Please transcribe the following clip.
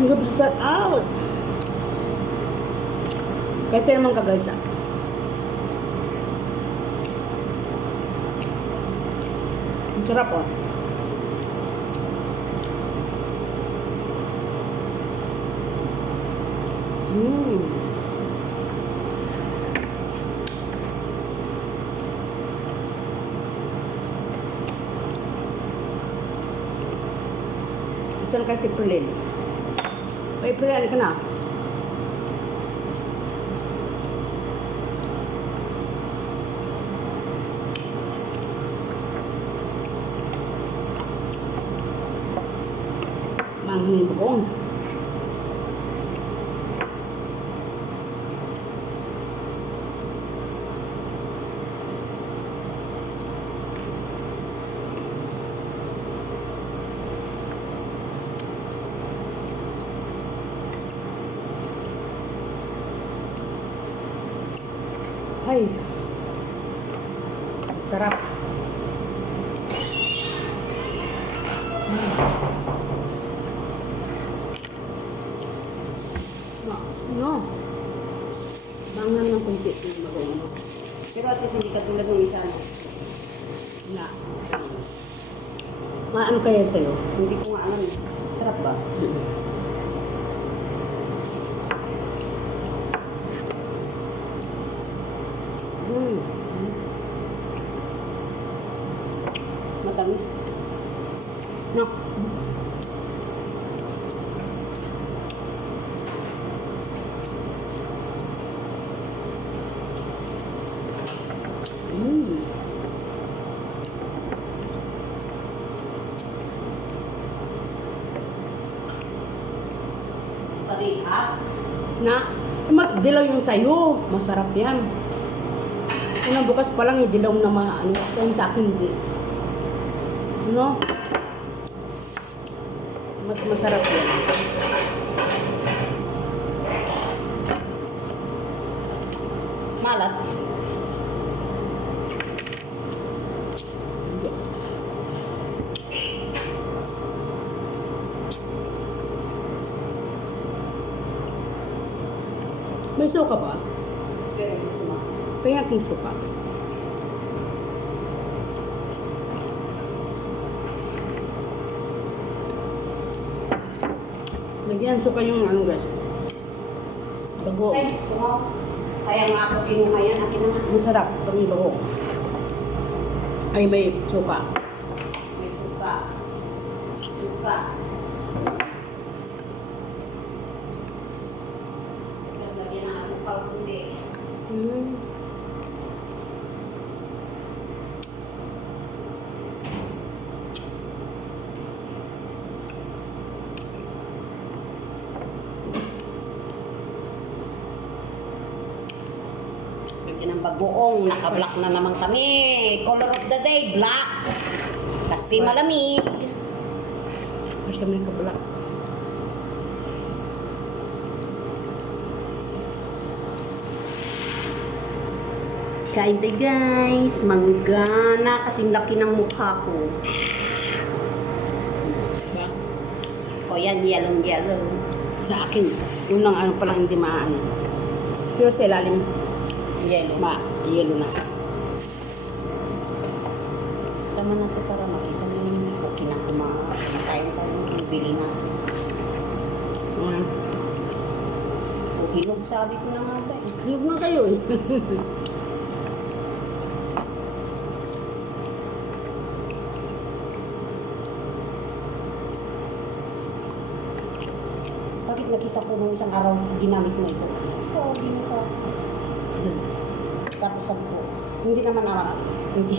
Loops that out. Kahit naman ka guys. Ang sarap oh. Mmm. Saan ka si Prilin? Ay, Prilin ka na. Manghangin bagong. Ay, sarap. No. Bangan ng kunti yung bagong mo. Pero at least hindi katulad ng isa. Na. Maano kaya sa'yo? Hindi ko nga alam. Sarap ba? Matamis. No. Parehas. Na, mas dilaw yung sayo. Masarap yan. Unang bukas pa lang, dilaw na ano. Sa akin, hindi. No? Mas masarap yan. Malat. Hindi. May suka ba? Pero hindi suma. Kaya kung suka. Lagyan suka yung ano guys. Bago. Ay, tungaw. Kaya nga ako kinuha yan. Akin naman. Masarap. Kami bago. Ay may suka. May suka. Suka. Tapos lagyan ng asukal kundi. Lagyan ng bagoong. Naka-black na naman kami. Color of the day, black. Kasi malamig. Mas kami nakabala. Kain tayo guys. Manggana kasing laki ng mukha ko. Diba? O yan, yellow. Sa akin, yung lang ano palang hindi maano. Pero sa ilalim, Yellow. yellow na. Tama na ito para makita nyo yung okay na kumakain tayo ng bili na. Hinog sabi ko na nga ba eh. Hinog mo sa'yo eh. Bakit nakita ko nung isang araw ginamit mo ito? Sabi mo sa tapos sabi ko, hindi naman hindi